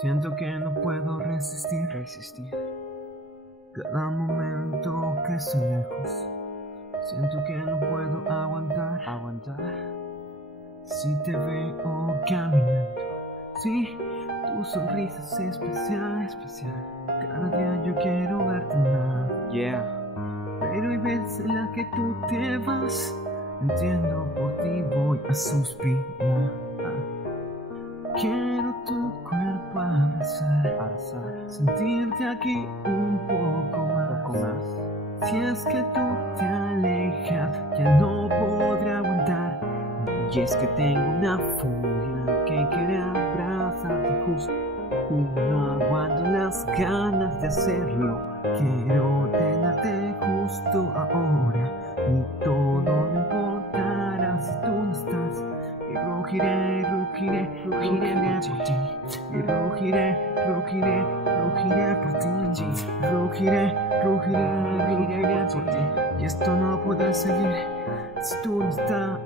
Siento que no puedo resistir cada momento que estoy lejos. Siento que no puedo aguantar si te veo caminando. Sí, tu sonrisa es especial. Cada día yo quiero verte más. Pero hay veces en las que tú te vas. Entiendo, por ti voy a suspirar. Quiero tu cuerpo abrazar, sentirte aquí un poco más. Si es que tú te alejas, ya no podré aguantar. Y es que tengo una furia que quiere abrazarte justo y no aguanto las ganas de hacerlo. Quiero tenerte justo ahora y todo no importará si tú no estás. Y rugiré por ti. Y rugiré por ti. Rugiré por ti. Y esto no puede seguir si tú no estás.